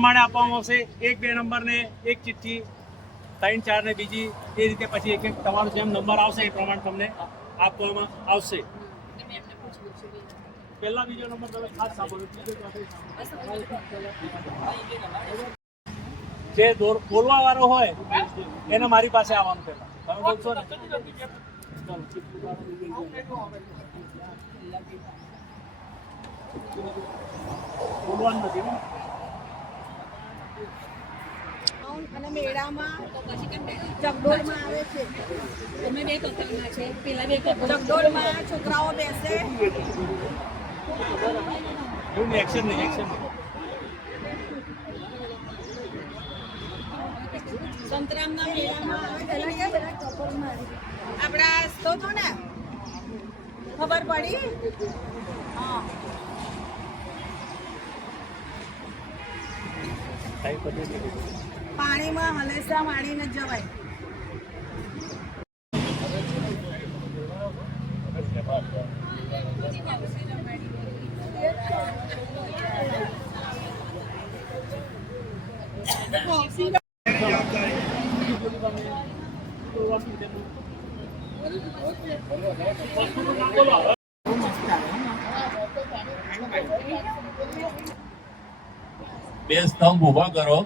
પ્રમાણે આપવામાં આવશે. 1 2 નંબરને એક ચિઠ્ઠી, 3 4 ને બીજી, એ રીતે પછી એક તમારો જેમ નંબર આવશે એ પ્રમાણે તમને આપવામાં આવશે. પહેલા બીજો નંબર તમે ખાસ સાંભળો. જે બોલવા વાળો હોય એને મારી પાસે આવવાનું પહેલા. તમે બોલશો ને બોલવાનું નથી ને. અને મેળામાં ચકડોળમાં આવે છે. તમે બે કતારમાં છે, પેલા બે ચકડોળમાં છોકરાઓ બેસે. એવું નહીં, એક્શન નહીં, એક્શન નહીં. સંતરામના મેળામાં આવે. પહેલા ક્યાં બધા કપડમાં આપણા તો તો ને ખબર પડી. હા, પાણીમાં હલેસા માણીને જવાય. બે સ્તંભ ઉભા કરો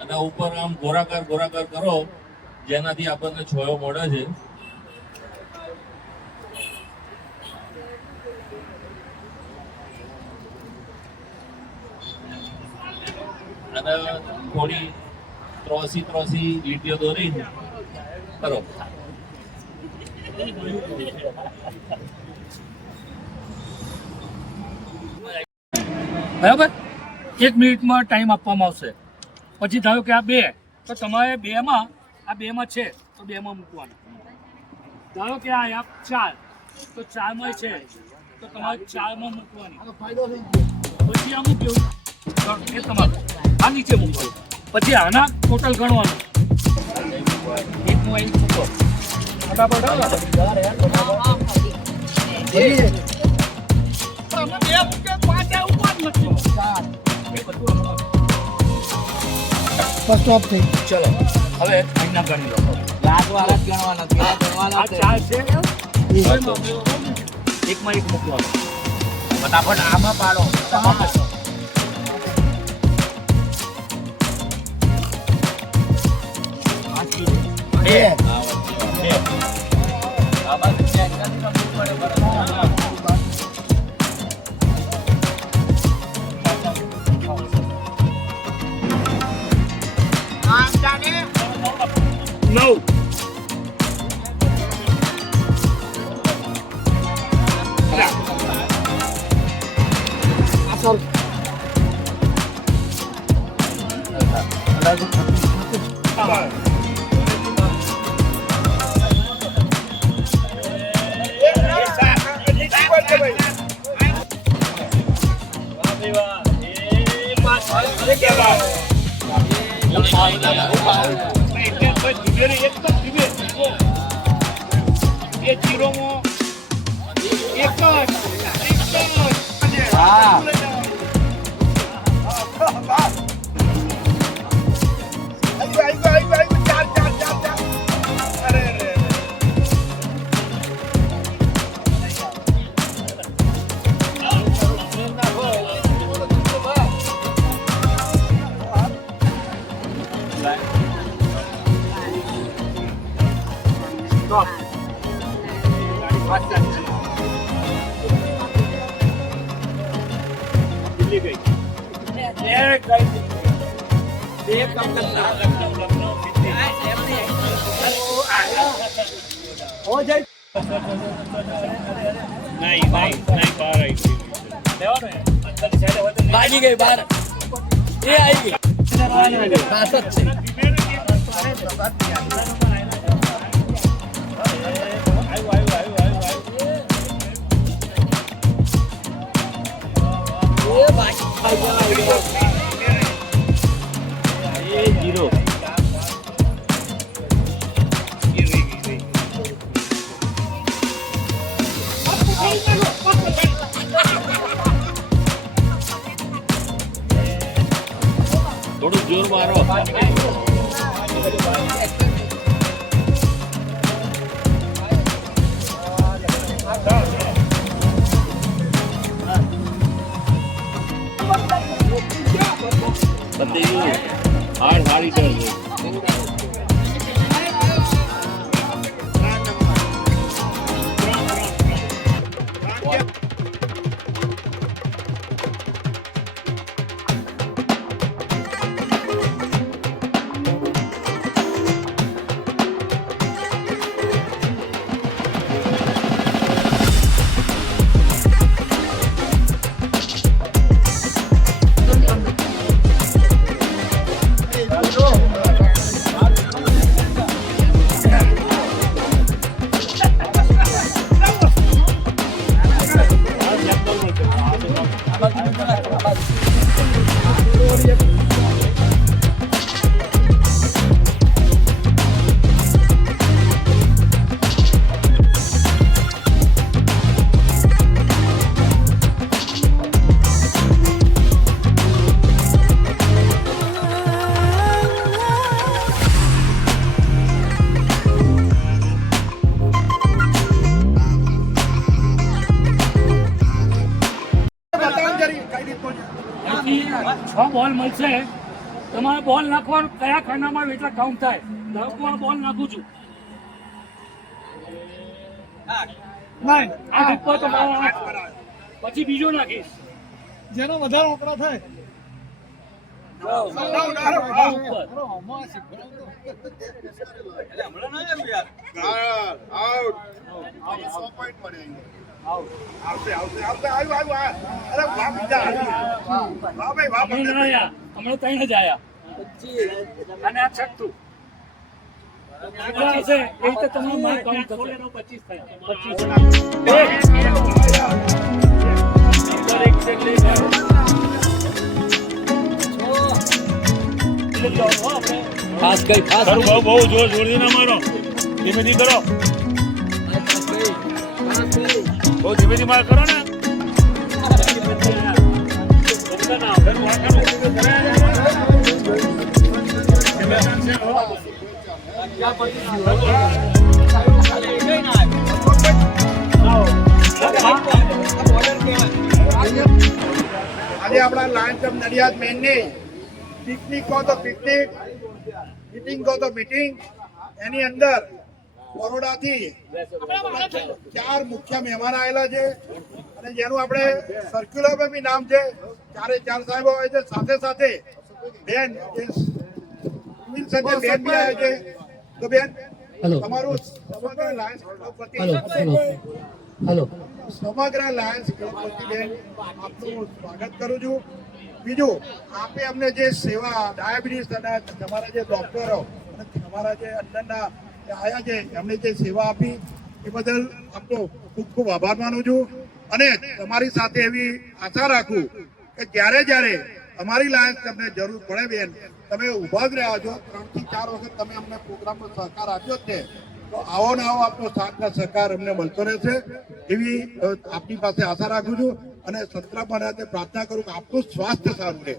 અને ઉપર આમ ગોળાકાર કરો, જેનાથી આપણને છોયો મળે છે. અને થોડી ત્રોસી લીટીઓ દોરી કરો. બરાબર, 1 મિનિટમાં ટાઈમ આપવામાં આવશે. પછી ધારો કે આ 2, તો તમારે 2માં આ 2માં છે તો 2માં મૂકવાનું. ધારો કે આ 4, તો 4માં છે તો તમારે 4માં મૂકવાની. પછી આ મૂક્યું એ તમારે આ નીચે મૂકવાનું. પછી આના ટોટલ ગણવાનું. 1 અહીં મૂકો ફટાફટ. સ્ટોપ થઈ. ચલો હવે અહીંના ગણી લો. આ 4 છે, 1માં 1 મૂકવાનું. ફટાફટ આમાં પાડો. ભાગી ગઈ બહાર, એ આવી ગઈ. થોડું જોર મારો. પતી ગયું. હાડ હાડી કરજો. અહીંથી 6 બોલ મળશે. તમારે બોલ નાખવાનું કયા ખાનામાં એટલા કાઉન્ટ થાય. ધારો કે હું આ બોલ નાખું છું, આ ઉપર તમારો 8, પછી બીજો નાખીશ, જેનો વધારે આંકડા થાય આ ઉપર. અમે ના આયા, હમણાં 3 જ આયા. અને આ છઠ્ઠું જેટલા હશે એ રીતે તમારું માર્ક કાઉન્ટ થશે. 25 થાય. 25 બહુ જોરથી ના મારો, ધીમેથી કરો. બહુ ધીમેથી માર કરો ને. આજે આપણા લાયન્સ ઓફ નડિયાદ મેનની પિકનિક કહો તો પિકનિક, મીટિંગ કહો તો મીટિંગ, એની અંદર બરોડાથી 4 મુખ્ય મહેમાન આવેલા છે અને જેનું આપણે સર્ક્યુલરમાં બી નામ છે. 4 સાહેબો આવે છે, સાથે સાથે બેન બેન બી આવે છે. તો બેન તમારું સમગ્ર લાયન્સ ક્લબ બેન આપનું સ્વાગત કરું છું. બીજું, આપે અમને જે સેવા ડાયાબિટીસ અને તમારા જે ડોક્ટરો અને તમારા જે અંદરના આયા છે એમને જે સેવા આપી એ બદલ આપનો ખૂબ ખૂબ આભાર માનું છું. અને તમારી સાથે એવી આશા રાખું કે જ્યારે અમારી લાયન્સ તમને જરૂર પડે બેન, તમે ઊભા જ રહ્યા છો. 3 થી 4 વખત તમે અમને પ્રોગ્રામનો સહકાર આપ્યો જ છે, તો આવો ને આવો આપનો સાથના સહકાર અમને મળતો રહેશે એવી આપની પાસે આશા રાખું છું. અને સંતરામ મહારાજને પ્રાર્થના કરું કે આપનું સ્વાસ્થ્ય સારું રહે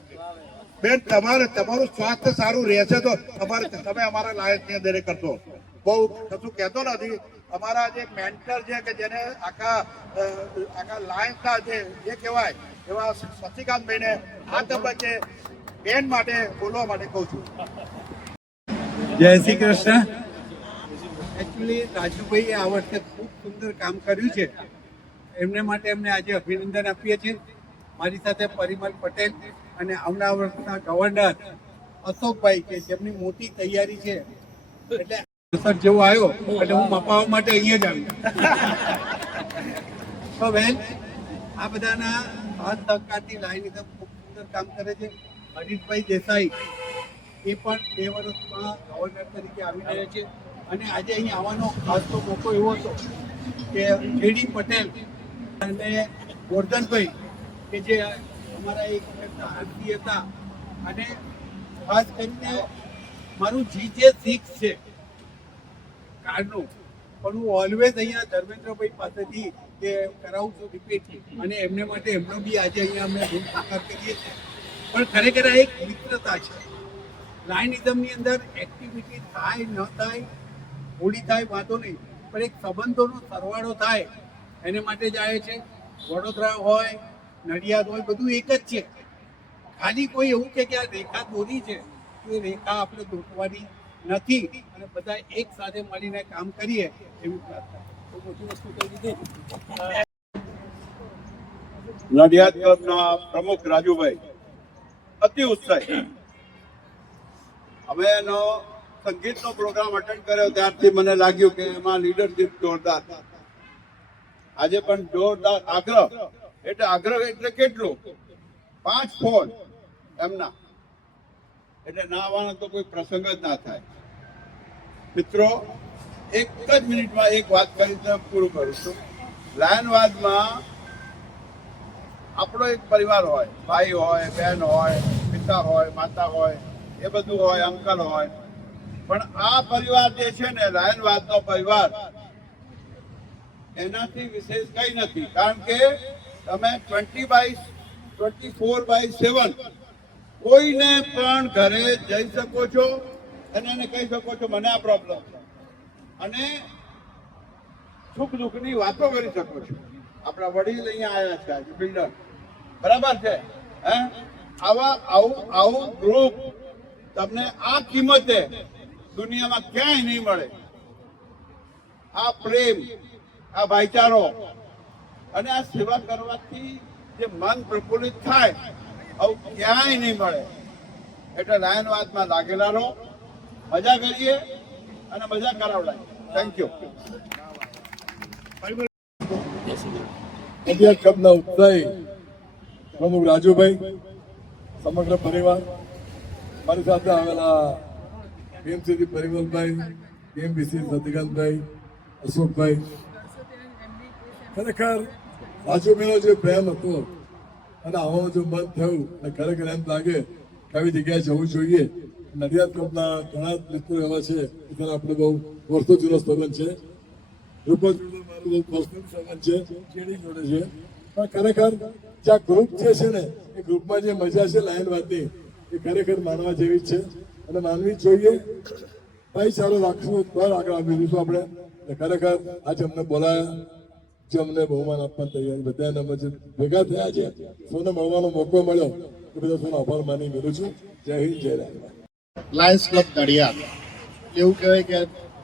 બેન. તમારું સ્વાસ્થ્ય સારું રહેશે તો તમે અમારા લાયન્સની અંદર કરશો. બહુ કશું કહેતો નથી. અમારા જે મેન્ટર છે કે જેને આખા લાયન્સના જે કહેવાય એવા શશિકાંતભાઈને આ તબક્કે બેન માટે બોલવા માટે કહું છું. જય શ્રી કૃષ્ણ. એકચ્યુઅલી રાજુભાઈએ આ વર્ષે ખૂબ સુંદર કામ કર્યું છે, એમને માટે એમને આજે અભિનંદન આપીએ છીએ. મારી સાથે પરિમલ પટેલ અને આવનાર વર્ષના ગવર્નર અશોકભાઈ કે જેમની મોટી તૈયારી છે, એટલે અવસર જેવો આવ્યો એટલે હું મપાવવા માટે અહીંયા જ આવ્યો. તો બેન, આ બધાના હાથ સહકારથી લાઈન ખૂબ સુંદર કામ કરે છે. હરીશભાઈ દેસાઈ એ પણ 2 વર્ષમાં ગવર્નર તરીકે આવી રહ્યા છે. અને આજે અહીં આવવાનો ખાસ તો મોકો એવો હતો કે જેડી પટેલ અને ગોરધનભાઈ કે જે અમારા એક આરતી હતા, અને ખાસ કરીને મારું GJ6 છે કાર્ડનું, પણ હું ઓલવેઝ અહીંયા ધર્મેન્દ્રભાઈ પાસેથી કે કરાવું છું રિપીટ, અને એમને માટે એમનો બી આજે અહીંયા અમે રૂમ સાકાર કરીએ છીએ. પણ ખરેખર આ એક મિત્રતા છે. લાયનિઝમની અંદર એક્ટિવિટી થાય ન થાય, થોડી થાય વાંધો નહીં, પણ એક સંબંધોનો સરવાળો થાય એને માટે જ આવે છે. વડોદરા હોય, નડિયાદ હોય, બધું એક જ છે. ખાલી કોઈ એવું કે આ રેખા દોરી છે, તો એ રેખા આપણે દોરવાની નથી અને બધા એક સાથે મળીને કામ કરીએ એવી પ્રાર્થના. બહુ મોટી વસ્તુ કહી દીધી. નડિયાદ ક્લબના પ્રમુખ રાજુભાઈ અતિ ઉત્સાહી. અમે એનો સંગીતનો પ્રોગ્રામ અટેન્ડ કર્યો ત્યારથી મને લાગ્યું કે એમાં લીડરશીપ જોરદાર. આજે પણ જોરદાર આગ્રહ. એટલે કેટલું 5 ફોન એમના, એટલે ના આવવાનો તો કોઈ પ્રસંગ જ ના થાય. મિત્રો, એક જ મિનિટમાં એક વાત કરીને પૂરું કરું છું. લાયનવાદમાં આપણો એક પરિવાર હોય, ભાઈ હોય, બહેન હોય, પિતા હોય, માતા હોય, એ બધું હોય, અંકલ હોય, પણ આ પરિવાર જે છે ને, લાયનવાદનો પરિવાર, એનાથી વિશેષ કઈ નથી. કારણ કે તમે 24/7 કોઈને પણ ઘરે જઈ શકો છો અને એને કહી શકો છો મને આ પ્રોબ્લેમ છે, અને સુખ દુઃખની વાતો કરી શકો છો. આપણા વડીલ અહીંયા આવ્યા છે આજે, બિલ્ડર, બરાબર છે. આવું ગ્રુપ તમને આ કિંમતે દુનિયામાં ક્યાંય નહીં મળે. આ પ્રેમ, આ ભાઈચારો અને આ સેવા કરવાથી જે મન પ્રફુલ્લિત થાય, આવું ક્યાંય નહીં મળે. એટલે લાયનવાદમાં લાગેલા રહો, મજા કરીએ અને મજા કરાવડાય. Thank you. નડિયાદ ક્લબના ઉત્સાહી પ્રમુખ રાજુભાઈ, સમગ્ર પરિવાર, મારી સાથે આવેલા ભીમસિંહ પરિમલભાઈ, ભીમસિંહ સતીકાંતભાઈ, અશોકભાઈ, ખરેખર રાજુભાઈનો જે પ્રેમ હતો અને આવવાનું જો મન થયું અને ખરેખર એમ લાગે કે આવી જગ્યાએ જવું જોઈએ. નડિયાદ ક્લબના ઘણા મિત્રો એવા છે કે તેને આપણે બહુ વર્ષો જૂનો સંબંધ છે. રૂપક મારું બહુ પર્સનલ સંબંધ છે, ચેડી જોડે છે. પણ ખરેખર જે આ ગ્રુપ જે છે ને, એ ગ્રુપમાં જે મજા છે લાયનવાદની, એ ખરેખર માનવા જેવી છે અને માનવી જોઈએ. ભાઈચારો રાખશું તો આગળ આવી જઈશું આપણે. ખરેખર આજે અમને બોલાયા, જે અમને બહુમાન આપવા તૈયાર બધા અમે જે ભેગા થયા છે, સૌને મળવાનો મોકો મળ્યો, એ બધા સૌનો આભાર માની મેળવું છું. જય હિન્દ, જય રામ. લાયન્સ ક્લબ નડિયાદ એવું કહેવાય કે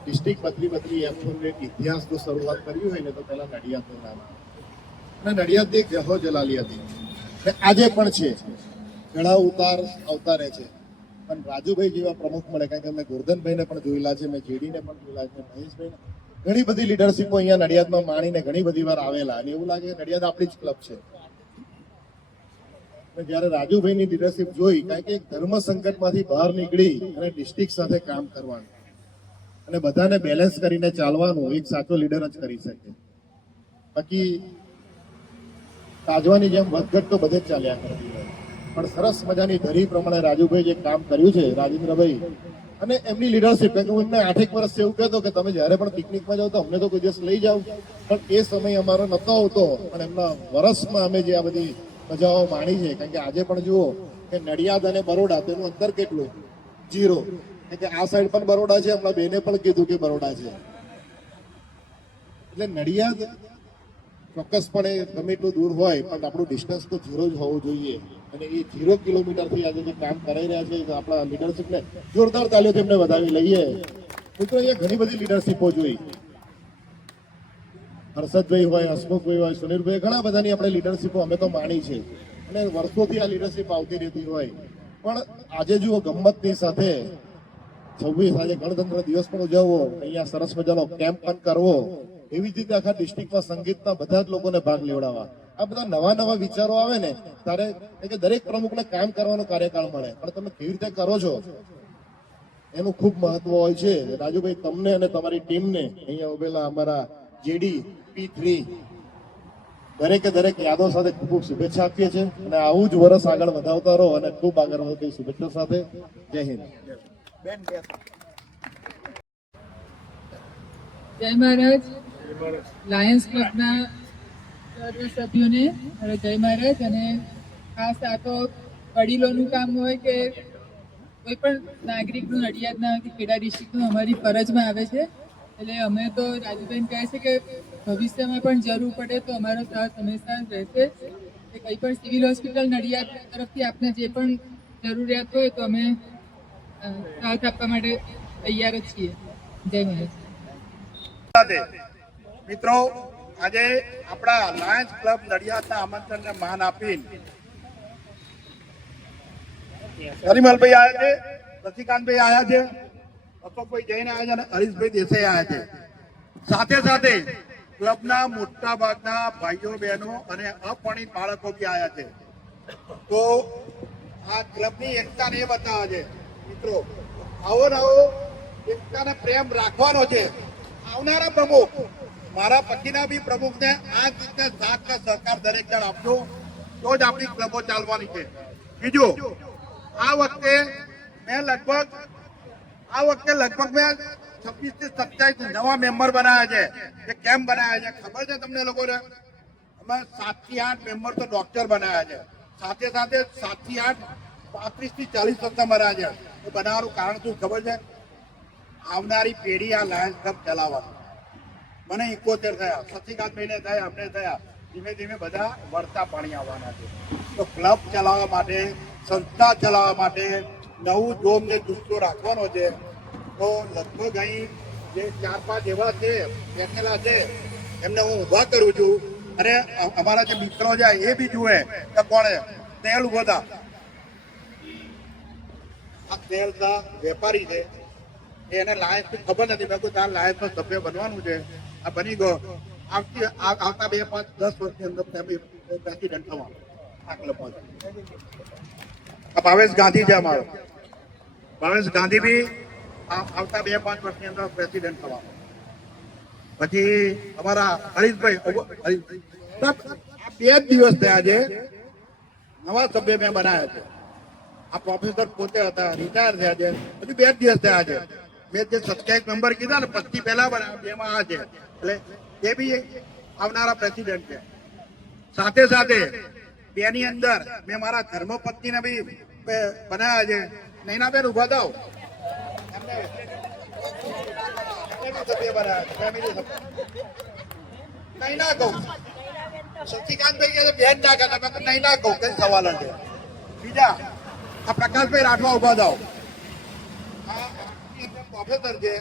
ડિસ્ટ્રિક્ટ 32 એફનો ઇતિહાસ જો શરૂઆત કરવી હોય ને તો પહેલા નડિયાદનું નામ, અને નડિયાદ એક જહો જલાલી હતી અને આજે પણ છે. ઘણા ઉતાર અવતારે છે, પણ રાજુભાઈ જેવા પ્રમુખ મળે. કારણ કે અમે ગોરધનભાઈને પણ જોયેલા છે, મેં જેડીને પણ જોયેલા છે, મહેશભાઈને, ઘણી બધી લીડરશીપો અહીંયા નડિયાદમાં માણીને ઘણી બધી વાર આવેલા, અને એવું લાગે કે નડિયાદ આપણી જ ક્લબ છે. જ્યારે રાજુભાઈની લીડરશીપ જોઈ, કારણ કે એક ધર્મ સંકટમાંથી બહાર નીકળી અને ડિસ્ટ્રિક્ટ સાથે કામ કરવાનું અને બધાને બેલેન્સ કરીને ચાલવાનું એક સાચો લીડર જ કરી શકે. બાકી તાજવાની જેમ વધઘટ તો બધે જ ચાલ્યા કરતી હોય, પણ સરસ મજાની ધરી પ્રમાણે રાજુભાઈ જે કામ કર્યું છે, રાજેન્દ્રભાઈ, અને એમની લીડરશીપ. કારણ કે હું એમને 8 વર્ષથી એવું કહેતો કે તમે જ્યારે પણ પિકનિકમાં જાઓ તો અમને તો કોઈ દિવસ લઈ જાઓ, પણ એ સમય અમારો નહોતો આવતો. પણ એમના વર્ષમાં અમે જે આ બધી મજાઓ માણી છે. કારણ કે આજે પણ જુઓ કે નડિયાદ અને બરોડા તેનું અંતર કેટલું? 0. કારણ કે આ સાઈડ પણ બરોડા છે, હમણાં બેને પણ કીધું કે બરોડા છે. એટલે નડિયાદ ચોક્કસપણે ગમે એટલું દૂર હોય પણ આપણું ડિસ્ટન્સ તો 0 જ હોવું જોઈએ. અને એ 0 કિલોમીટરથી આજે જે કામ કરાઈ રહ્યા છે, આપણા લીડરશીપને જોરદાર તાલીઓ તેમને વધાવી લઈએ. મિત્રો, અહીંયા ઘણી બધી લીડરશીપો જોઈ. હર્ષદભાઈ હોય, હસમુખભાઈ હોય, સુનિલભાઈ, ઘણા બધાની આપણે લીડરશીપો અમે તો માણી છે અને વર્ષોથી આ લીડરશીપ આવતી રહેતી હોય. પણ આજે જુઓ, ગમ્મતની સાથે 26 આજે ગણતંત્ર દિવસ પણ ઉજવવો, અહીંયા સરસ મજાનો કેમ્પ પણ કરવો, એવી જ રીતે આખા ડિસ્ટ્રિક્ટમાં સંગીતના બધા જ લોકોને ભાગ લેવડાવવા. આ બધા નવા નવા વિચારો આવે ને ત્યારે કે દરેક પ્રમુખને કામ કરવાનો કાર્યકાળ મળે, પણ તમે કેવી રીતે કરો છો એનું ખૂબ મહત્વ હોય છે. રાજુભાઈ, તમને અને તમારી ટીમને, અહીંયા ઉભેલા અમારા જેડી P3 દરેક યાદો સાથે ખૂબ શુભેચ્છા આપીએ છીએ અને આવું જ વર્ષ આગળ વધાવતા રહો અને ખૂબ આગળ વધતી શુભેચ્છા સાથે. જય હિન્દ. જય મહારાજ. લાયન્સ ક્લબના સર્વ સભ્યોને જય મહારાજ. અને ખાસ આ તો વડીલોનું કામ હોય કે કોઈ પણ નાગરિકનું નડિયાદના કે ખેડા ડિસ્ટ્રિક્ટનું અમારી ફરજમાં આવે છે. એટલે અમે તો રાજુબેન કહે છે કે ભવિષ્યમાં પણ જરૂર પડે તો અમારો સાથ હંમેશા રહેશે. કે કંઈ પણ સિવિલ હોસ્પિટલ નડિયાદ તરફથી આપને જે પણ જરૂરિયાત હોય તો અમે સાથ આપવા માટે તૈયાર જ છીએ. જય મહારાજ. મિત્રો, આજે આપણા લાયન્સ ક્લબ નડિયાદના આમંત્રણને માન આપી હરિમલભાઈ આવ્યા છે, રસિકાંતભાઈ આવ્યા છે, અશોકભાઈ જૈન આવ્યા છે અને હરીશભાઈ દેસાઈ આવ્યા છે. સાથે સાથે ક્લબના મોટા ભાગના ભાઈઓ બહેનો અને અપરિણિત બાળકો બી આવ્યા છે. તો આ ક્લબની એકતાને એ બતાવે છે. મિત્રો, આવો નવો એકતાને પ્રેમ રાખવાનો છે. આવનારા પ્રમુખ, મારા પછીના બી પ્રમુખને આ રીતે સાથ સહકાર દરેક જણ આપજો તો જ આપણી ક્લબો ચાલવાની છે. બીજું, આ વખતે મેં લગભગ 26 થી 27 નવા મેમ્બર બનાવ્યા છે. એ કેમ બનાવ્યા છે ખબર છે તમને લોકોને? અમે 7 થી 8 મેમ્બર તો ડોક્ટર બનાવ્યા છે. સાથે સાથે 7 થી 8 35 થી 40 સત્તા બનાવ્યા છે. એ બનાવવાનું કારણ શું ખબર છે? આવનારી પેઢી આ લાયન્સ ક્લબ ચલાવવાની. મને 71 થયા, શશિકાંતભાઈને થયા, અમને થયા. ધીમે ધીમે બધા વળતા પાણી આવવાના છે. તો ક્લબ ચલાવવા માટે, સંસ્થા ચલાવવા માટે નવું જોમ ને જુસ્સો રાખવાનો છે. તો લગભગ અહીં જે 4-5 એવા છે બેઠેલા છે એમને હું ઊભા કરું છું. અને અમારા જે મિત્રો છે એ બી જુએ કે કોણે તેલ ઉભો હતા. આ તેલ વેપારી છે, એને લાયન્સ ખબર નથી. મેં કહ્યું તાર લાયન્સનો સભ્ય બનવાનું છે. આ બની ગયો. આવતા 2, 5, 10 વર્ષની અંદર પ્રેસિડેન્ટ થવાનું આ ક્લબમાં. આ ભાવેશ ગાંધી છે અમારો. ભાવેશ ગાંધી બી આવતા 2, 5 વર્ષની અંદર પ્રેસિડેન્ટ થવાનું. પછી અમારા હરીશભાઈ, આ 2 જ દિવસ થયા છે નવા સભ્ય મેં બનાવ્યા છે. આ પ્રોફેસર પોતે હતા, રિટાયર થયા છે. હજુ 2 જ દિવસ થયા છે. મેં જે 27 મેમ્બર કીધા ને 25 પહેલા બનાવ્યા, 2માં આ છે. એટલે એ બી આવનારા પ્રેસિડેન્ટ છે. સાથે સાથે 2 ની અંદર મેં મારા ધર્મપત્નીને બી બનાવ્યા છે. નૈનાબેન ઉભા થાવ. સભ્ય બનાવ્યા છે, ફેમિલી સભ્ય. નહીં ના કહું, શશિકાંતભાઈ કે બેન ના કરતા, મેં નહીં ના કહું, કઈ સવાલ છે. બીજા આ પ્રકાશભાઈ રાઠવા ઉભા થાવ. પ્રોફેસર છે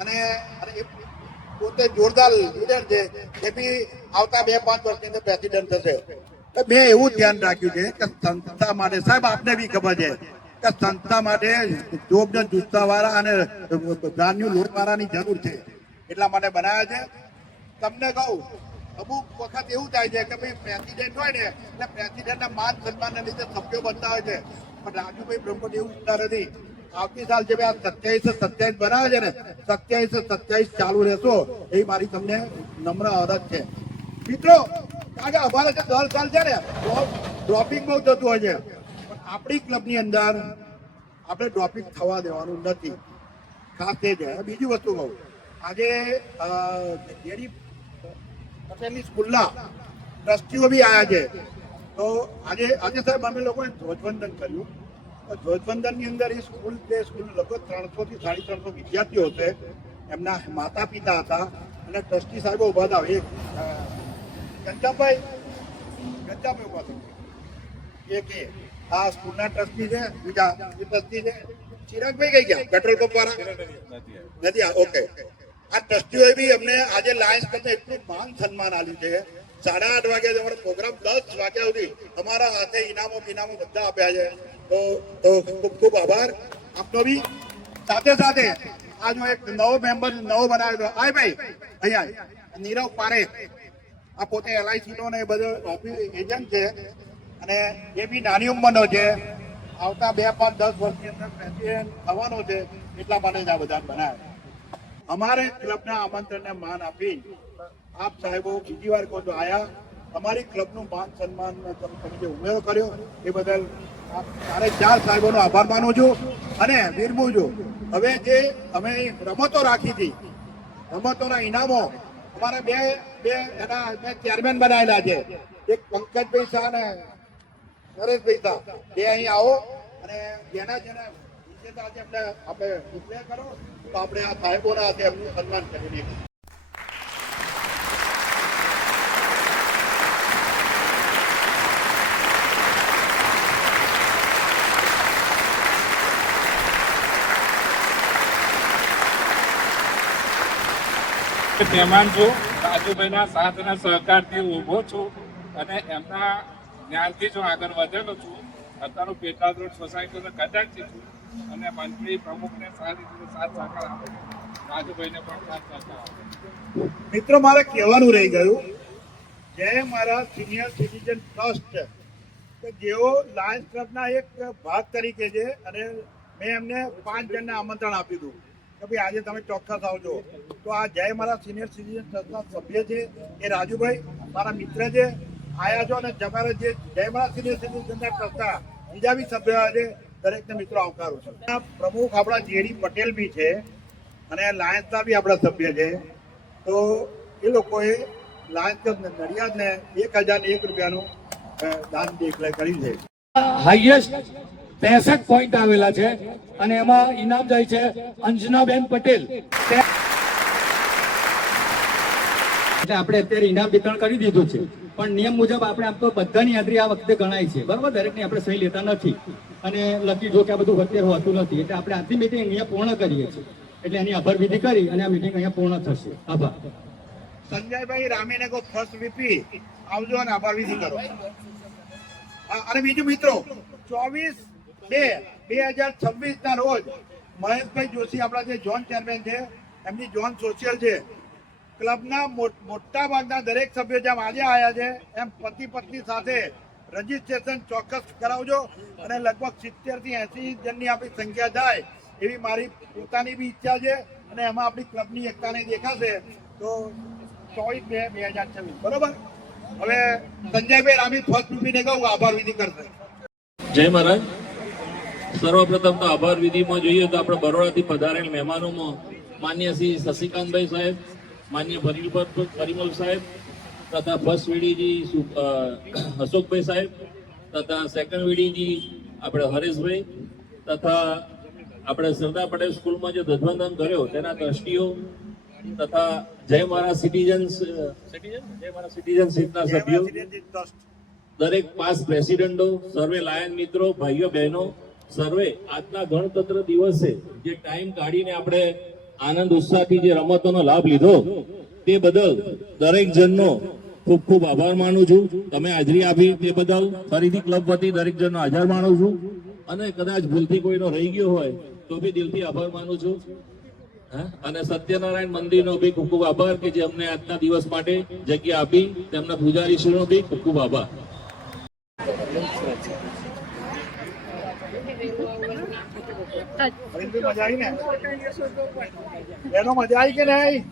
અને પોતે જોરદાર લીડર છે. એ બી આવતા 2, 5 વર્ષની અંદર પ્રેસિડેન્ટ થશે. મેં એવું ધ્યાન રાખ્યું છે કે સંસ્થા માટે, સાહેબ આપને બી ખબર છે કે સંસ્થા માટે જોબ ને જુસ્સા વાળા અને ધાન્યુ લોટ વાળાની જરૂર છે. એટલા માટે બનાવ્યા છે. તમને કહું, અમુક વખત એવું થાય છે કે ભાઈ પ્રેસિડેન્ટ હોય ને એટલે પ્રેસિડેન્ટના માન સન્માનને લીધે સભ્યો બનતા હોય છે. પણ રાજુભાઈ બ્રહ્મભટ્ટ એવું વિચાર નથી. આવતી સાલ જે 27 બનાવે છે ને, 27 ચાલુ રહેશો એ મારી તમને નમ્ર અરજ છે. મિત્રો, કારણ કે અમારે જે 10 સાલ છે ને ડ્રોપિંગ બહુ થતું હોય છે. પણ આપણી ક્લબની અંદર આપણે ડ્રોપિંગ થવા દેવાનું નથી. ખાસ તે છે. બીજી વસ્તુ કહું, આજે જેડી પટેલની સ્કૂલના ટ્રસ્ટીઓ બી આવ્યા છે. તો આજે સાહેબ અમે લોકોએ ધ્વજવંદન કર્યું. ધ્વજવંદનની અંદર એ સ્કૂલ લગભગ 300 થી 350 વિદ્યાર્થીઓ છે. એમના માતા પિતા હતા અને ટ્રસ્ટી સાહેબો ઉભા હતા. એક ગંજાભાઈ ઉભા હતા. એક આ સ્કૂલના ટ્રસ્ટી છે. બીજા ટ્રસ્ટી છે ચિરાગભાઈ કઈ ગયા? પેટ્રોલ પંપ વાળા નથી. ઓકે. આ ટ્રસ્ટીઓએ બી અમને આજે લાયન્સ કરતા એટલું માન સન્માન આપ્યું છે. 8:30 વાગ્યા અમારો પ્રોગ્રામ 10 વાગ્યા સુધી અમારા હાથે ઇનામો બધા આપ્યા છે. તો ખૂબ ખૂબ આભાર આપનો બી. સાથે સાથે આ જો એક નવો મેમ્બર બનાવ્યો. આય ભાઈ અહીંયા નીરવ પારેખ, આ પોતે LIC નો ને બધો એજન્ટ છે અને એ બી નાની ઉંમરનો છે. આવતા 2, 5, 10 વર્ષની અંદર પ્રેસિડેન્ટ થવાનો છે. એટલા માટે જ આ બધા બનાવ્યા. અમારે ક્લબના આમંત્રણને માન આપી આપ સાહેબો બીજી વાર કહો તો આયા. અમારી ક્લબનું માન સન્માન તમે જે ઉમેરો કર્યો એ બદલ મારે 4 સાહેબોનો આભાર માનું છું અને વિરમું છું. હવે જે અમે રમતો રાખી હતી, રમતોના ઇનામો અમારા બે એના મેં ચેરમેન બનાવેલા છે. એક પંકજભાઈ શાહ અને નરેશભાઈ શાહ. બે અહીં આવો અને જેના શક્યતા આજે આપણે ડિક્લેર કરો તો આપણે આ સાહેબોના હાથે એમનું સન્માન કરીને મહેમાન છું, રાજુભાઈના સાથ અને સહકારથી ઊભો છું અને એમના જ્ઞાનથી જો આગળ વધેલો છું. અત્યારનું પેટા રોડ સોસાયટીનો ખજાનચી છું અને મંત્રી પ્રમુખને સારી રીતે સાથ સહકાર આપે છે. રાજુભાઈને પણ સાથ સહકાર આપે. મિત્રો મારે કહેવાનું રહી ગયું, જય મારા સિનિયર સિટીઝન ટ્રસ્ટ કે જેઓ લાયન્સ ક્લબના એક ભાગ તરીકે છે અને મેં એમને 5 જણને આમંત્રણ આપ્યું હતું કે ભાઈ આજે તમે ચોક્કસ આવજો. તો આ જય મારા સિનિયર સિટીઝન ટ્રસ્ટના સભ્ય છે એ રાજુભાઈ મારા મિત્ર છે, આયા છો અને તમારા જે જય મારા સિનિયર સિટીઝનના ટ્રસ્ટના બીજા બી સભ્યો છે દરેકને મિત્રો આવકારું છું. પ્રમુખ આપણા જેડી પટેલ બી છે અને લાયન્સના બી આપણા સભ્ય છે. તો એ લોકોએ લાયન્સ ક્લબ નડિયાદને 1001 રૂપિયાનું દાન ડિક્લેર કર્યું છે. હાઈએસ્ટ 63 પોઈન્ટ આવેલા છે અને એમાં ઇનામ જાય છે અંજનાબેન પટેલ. એટલે આપણે અત્યારે ઇનામ વિતરણ કરી દીધું છે, પણ નિયમ મુજબ આપણે આમ તો બધાની હાજરી આ વખતે ગણાય છે, બરોબર? દરેકની આપણે સહી લેતા નથી અને લકી જો કે આ બધું અત્યારે હોતું નથી. એટલે આપણે આજની મિટિંગ અહીંયા પૂર્ણ કરીએ છીએ. એટલે એની આભાર વિધિ કરી અને આ મિટિંગ અહીંયા પૂર્ણ થશે. આભાર. સંજયભાઈ રામીને કો ફર્સ્ટ વીપી આવજો અને આભાર વિધિ કરો. અને બીજું મિત્રો 24/2/2026 ના રોજ મહેશભાઈ જોશી આપણા જે ઝોન ચેરમેન છે એમની ઝોન સોશિયલ છે ક્લબના મોટા ભાગના દરેક સભ્યો જેમ આજે આવ્યા છે એમ પતિ પત્ની સાથે રજીસ્ટ્રેશન ચોક્કસ કરાવજો અને લગભગ 70 થી 80 જણની આપણી સંખ્યા જાય એવી મારી પોતાની બી ઈચ્છા છે અને એમાં આપણી ક્લબની એકતાને દેખાશે. તો 24/2/2026 બરોબર. હવે સંજયભાઈ રામી ફર્સ્ટ વીપીને કહું આભાર વિધિ કરશે. જય મહારાજ. સર્વપ્રથમ તો આભાર વિધિમાં જોઈએ તો આપણે બરોડાથી પધારેલ મહેમાનોમાં માન્ય શ્રી શશિકાંતભાઈ સાહેબ, માન્ય પરિમલ સાહેબ તથા ફર્સ્ટ વીડીજી અશોકભાઈ સાહેબ તથા સેકન્ડ વીડીજી આપણે હરેશભાઈ તથા આપણે સરદાર પટેલ સ્કૂલમાં જે ધ્વજવંદન કર્યો તેના ટ્રસ્ટીઓ તથા જય મારા સિટીઝનશીપના સભ્યો, દરેક પાસ પ્રેસિડેન્ટો, સર્વે લાયન મિત્રો, ભાઈઓ બહેનો, સર્વે આજના ગણતંત્ર દિવસે જે ટાઈમ કાઢીને આપણે આનંદ ઉત્સાહથી જે રમતોનો લાભ લીધો તે બદલ દરેક જણનો ખૂબ ખૂબ આભાર માનું છું. તમે હાજરી આપી તે બદલ ફરીથી ક્લબ વતી દરેક જણનો આભાર માનું છું અને કદાચ ભૂલથી કોઈનો રહી ગયો હોય તો બી દિલથી આભાર માનું છું. અને સત્યનારાયણ મંદિરનો બી ખૂબ ખૂબ આભાર કે જે અમને આજના દિવસ માટે જગ્યા આપી. તેમના પૂજારીશ્રીનો બી ખૂબ ખૂબ આભાર. મજા આવી ને? એનો મજા આવી કે નહીં?